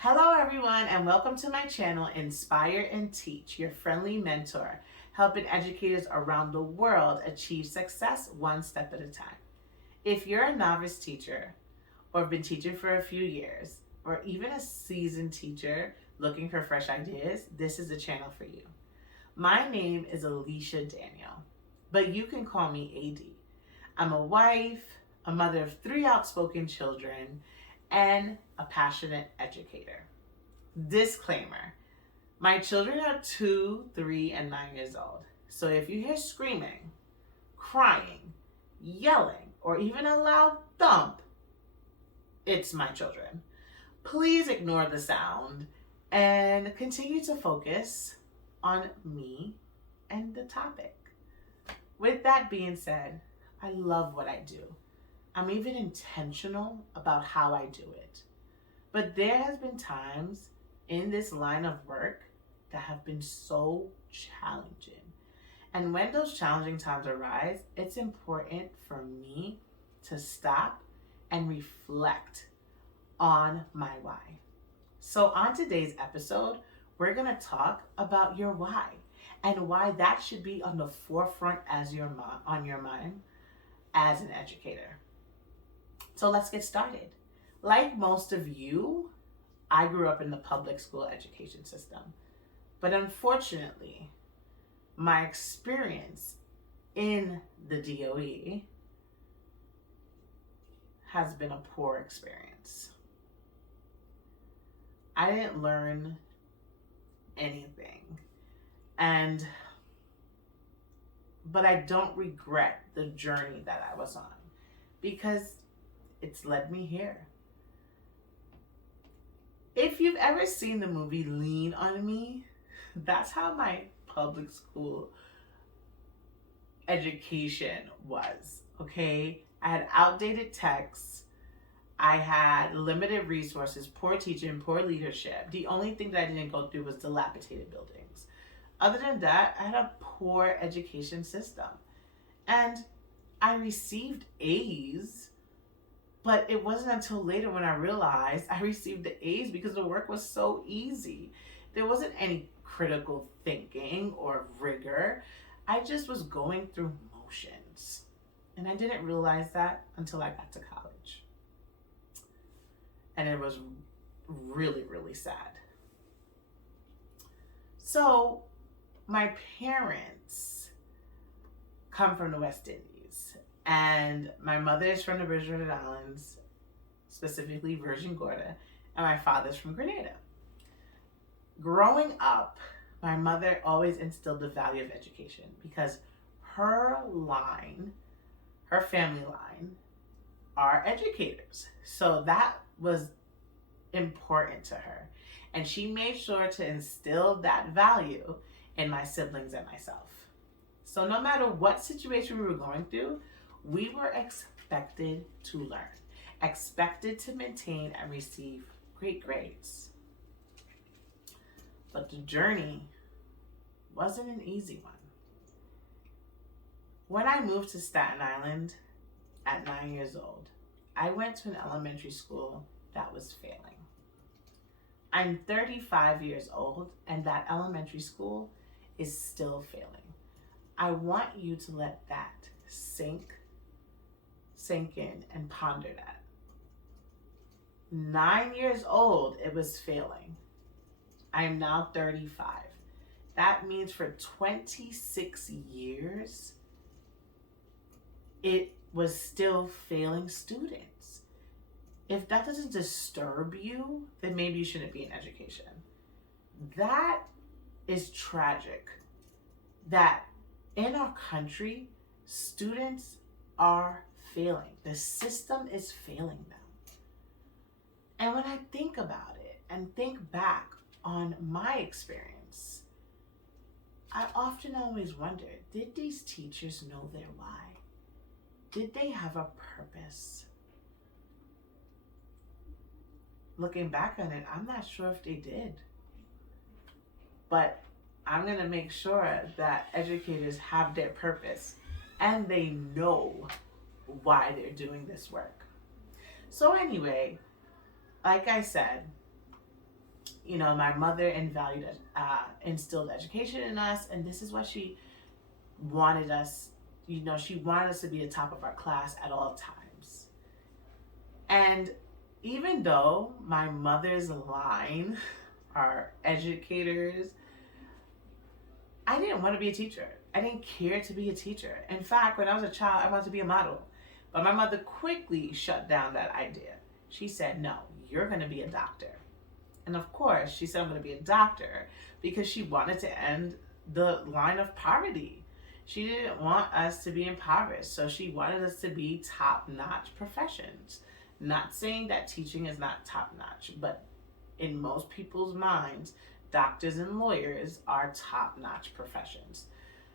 Hello, everyone, and welcome to my channel, Inspire and Teach, your friendly mentor, helping educators around the world achieve success one step at a time. If you're a novice teacher, or have been teaching for a few years, or even a seasoned teacher looking for fresh ideas, this is the channel for you. My name is Alicia Daniel, but you can call me AD. I'm a wife, a mother of 3 outspoken children, and a passionate educator. Disclaimer: my children are 2, 3, and 9 years old. So if you hear screaming, crying, yelling, or even a loud thump, it's my children. Please ignore the sound and continue to focus on me and the topic. With that being said, I love what I do. I'm even intentional about how I do it. But there has been times in this line of work that have been so challenging. And when those challenging times arise, it's important for me to stop and reflect on my why. So on today's episode, we're going to talk about your why and why that should be on the forefront on your mind as an educator. So let's get started. Like most of you, I grew up in the public school education system. But unfortunately, my experience in the DOE has been a poor experience. I didn't learn anything. But I don't regret the journey that I was on because it's led me here. If you've ever seen the movie Lean on Me, that's how my public school education was, okay? I had outdated texts. I had limited resources, poor teaching, poor leadership. The only thing that I didn't go through was dilapidated buildings. Other than that, I had a poor education system. And I received A's, but it wasn't until later when I realized I received the A's because the work was so easy. There wasn't any critical thinking or rigor. I just was going through motions. And I didn't realize that until I got to college. And it was really, really sad. So, my parents come from the West Indies. And my mother is from the Virgin Islands, specifically Virgin Gorda, and my father's from Grenada. Growing up, my mother always instilled the value of education because her family line, are educators. So that was important to her. And she made sure to instill that value in my siblings and myself. So no matter what situation we were going through, we were expected to learn, expected to maintain and receive great grades. But the journey wasn't an easy one. When I moved to Staten Island at 9 years old, I went to an elementary school that was failing. I'm 35 years old, and that elementary school is still failing. I want you to let that sink in and ponder that. 9 years old, it was failing. I am now 35. That means for 26 years, it was still failing students. If that doesn't disturb you, then maybe you shouldn't be in education. That is tragic. That in our country, students are failing. The system is failing them. And when I think about it and think back on my experience, I often always wonder, did these teachers know their why? Did they have a purpose? Looking back on it, I'm not sure if they did. But I'm going to make sure that educators have their purpose and they know why they're doing this work. So anyway, like I said, my mother instilled education in us, and this is what she wanted us. She wanted us to be the top of our class at all times. And even though my mother's line are educators, I didn't want to be a teacher. I didn't care to be a teacher. In fact, when I was a child, I wanted to be a model. But my mother quickly shut down that idea. She said, no, you're going to be a doctor. And of course, she said I'm going to be a doctor because she wanted to end the line of poverty. She didn't want us to be impoverished, so she wanted us to be top-notch professions. Not saying that teaching is not top-notch, but in most people's minds, doctors and lawyers are top-notch professions.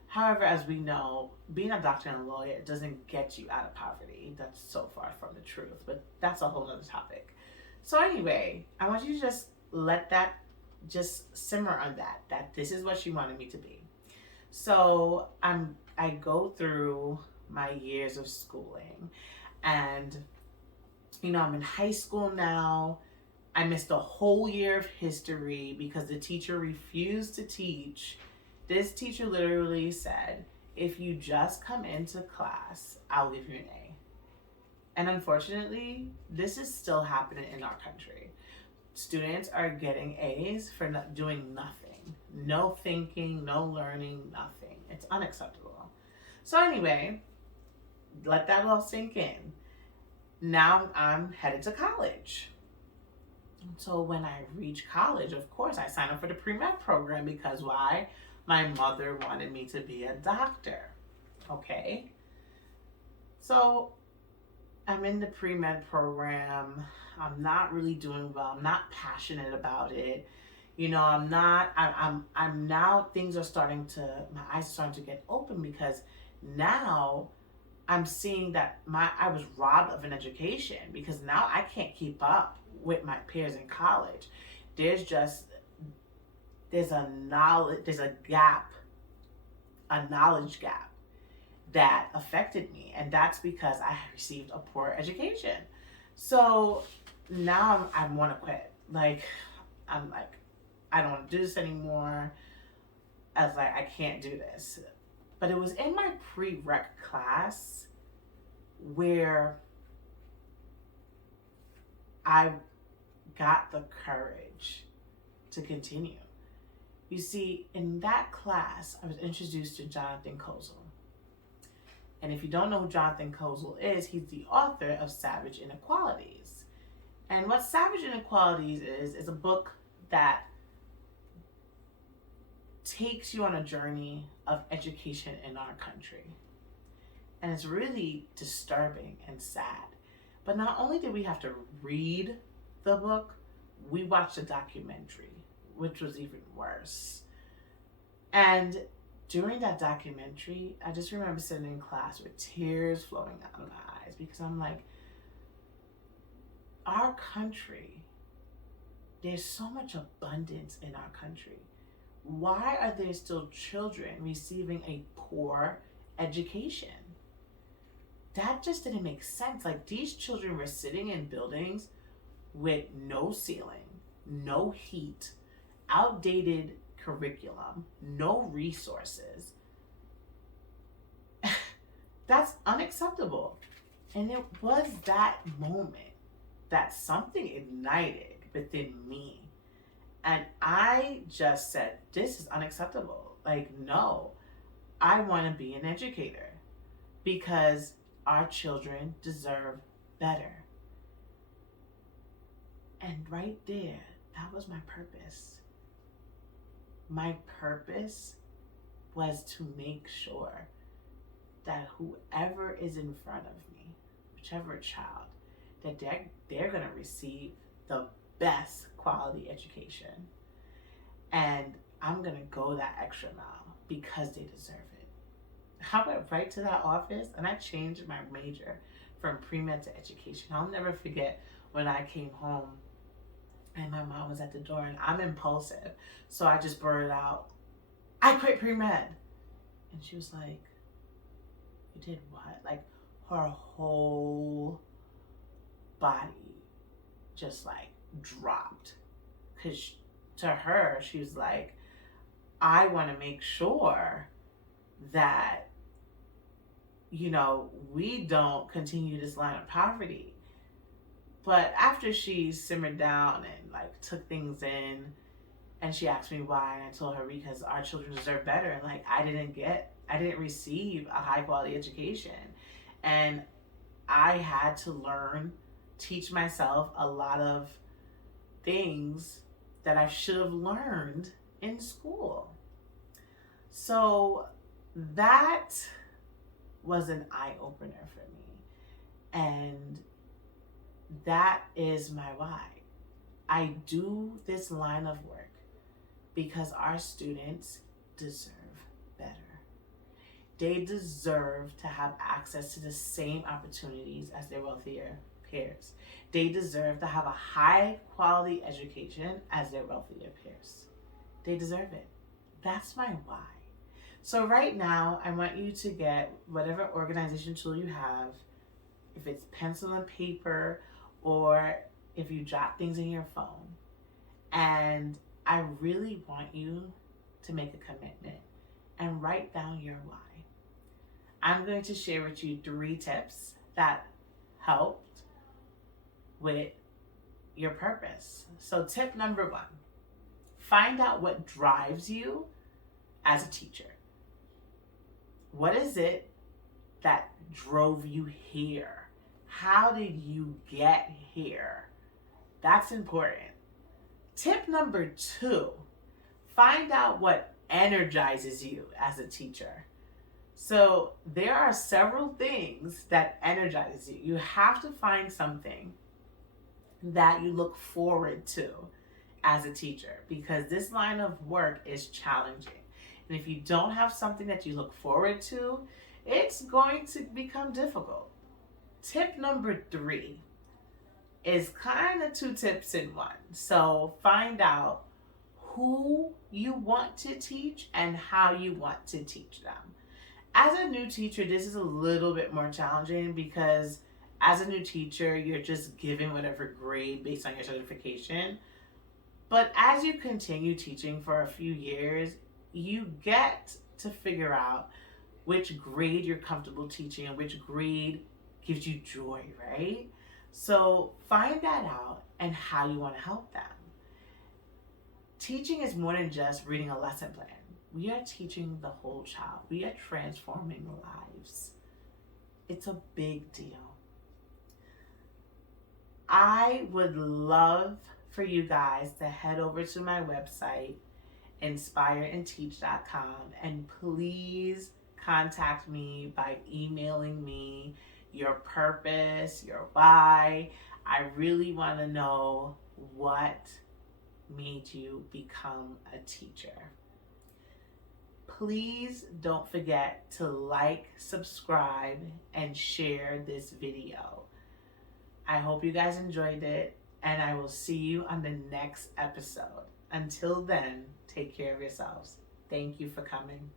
However, as we know, being a doctor and a lawyer doesn't get you out of poverty. That's so far from the truth, but that's a whole other topic. So anyway, I want you to just let that just simmer on that this is what she wanted me to be. So I go through my years of schooling, and I'm in high school now. I missed a whole year of history because the teacher refused to teach. This teacher literally said, if you just come into class, I'll give you an A. And unfortunately, this is still happening in our country. Students are getting A's for doing nothing. No thinking, no learning, nothing. It's unacceptable. So anyway, let that all sink in. Now I'm headed to college. So when I reach college, of course, I sign up for the pre-med program because why? My mother wanted me to be a doctor. Okay. So I'm in the pre-med program. I'm not really doing well. I'm not passionate about it. I'm now, things are my eyes are starting to get open because now I'm seeing that I was robbed of an education because now I can't keep up with my peers in college. There's a knowledge gap that affected me, and that's because I received a poor education. So now I want to quit. I'm like, I don't want to do this anymore. I was like, I can't do this. But it was in my prereq class where I got the courage to continue. You see, in that class, I was introduced to Jonathan Kozol. And if you don't know who Jonathan Kozol is, he's the author of Savage Inequalities. And what Savage Inequalities is a book that takes you on a journey of education in our country. And it's really disturbing and sad. But not only did we have to read the book, we watched a documentary, which was even worse. And during that documentary, I just remember sitting in class with tears flowing out of my eyes because I'm like, our country, there's so much abundance in our country. Why are there still children receiving a poor education? That just didn't make sense. Like, these children were sitting in buildings with no ceiling, no heat, outdated curriculum, no resources. That's unacceptable. And it was that moment that something ignited within me. And I just said, this is unacceptable. Like, no, I want to be an educator because our children deserve better. And right there, that was my purpose. My purpose was to make sure that whoever is in front of me, whichever child, that they're going to receive the best quality education. And I'm going to go that extra mile because they deserve it. I went right to that office and I changed my major from pre-med to education. I'll never forget when I came home and my mom was at the door, and I'm impulsive. So I just blurted out, I quit pre-med. And she was like, you did what? Like, her whole body just like dropped because to her, she was like, I want to make sure that, we don't continue this line of poverty. But after she simmered down and like took things in, and she asked me why, and I told her because our children deserve better. And like I didn't receive a high quality education, and I had to teach myself a lot of things that I should have learned in school. So that was an eye opener for me. And that is my why. I do this line of work because our students deserve better. They deserve to have access to the same opportunities as their wealthier peers. They deserve to have a high quality education as their wealthier peers. They deserve it. That's my why. So right now, I want you to get whatever organization tool you have, if it's pencil and paper, or if you jot things in your phone. And I really want you to make a commitment and write down your why. I'm going to share with you 3 tips that helped with your purpose. So tip number 1, find out what drives you as a teacher. What is it that drove you here? How did you get here? That's important. Tip number 2, find out what energizes you as a teacher. So there are several things that energize you. You have to find something that you look forward to as a teacher, because this line of work is challenging. And if you don't have something that you look forward to, it's going to become difficult. Tip number 3 is kind of 2 tips in one. So find out who you want to teach and how you want to teach them. As a new teacher, this is a little bit more challenging because as a new teacher, you're just given whatever grade based on your certification. But as you continue teaching for a few years, you get to figure out which grade you're comfortable teaching and which grade gives you joy, right? So find that out and how you want to help them. Teaching is more than just reading a lesson plan. We are teaching the whole child. We are transforming lives. It's a big deal. I would love for you guys to head over to my website, inspireandteach.com, and please contact me by emailing me your purpose, your why. I really want to know what made you become a teacher. Please don't forget to like, subscribe, and share this video. I hope you guys enjoyed it, and I will see you on the next episode. Until then, take care of yourselves. Thank you for coming.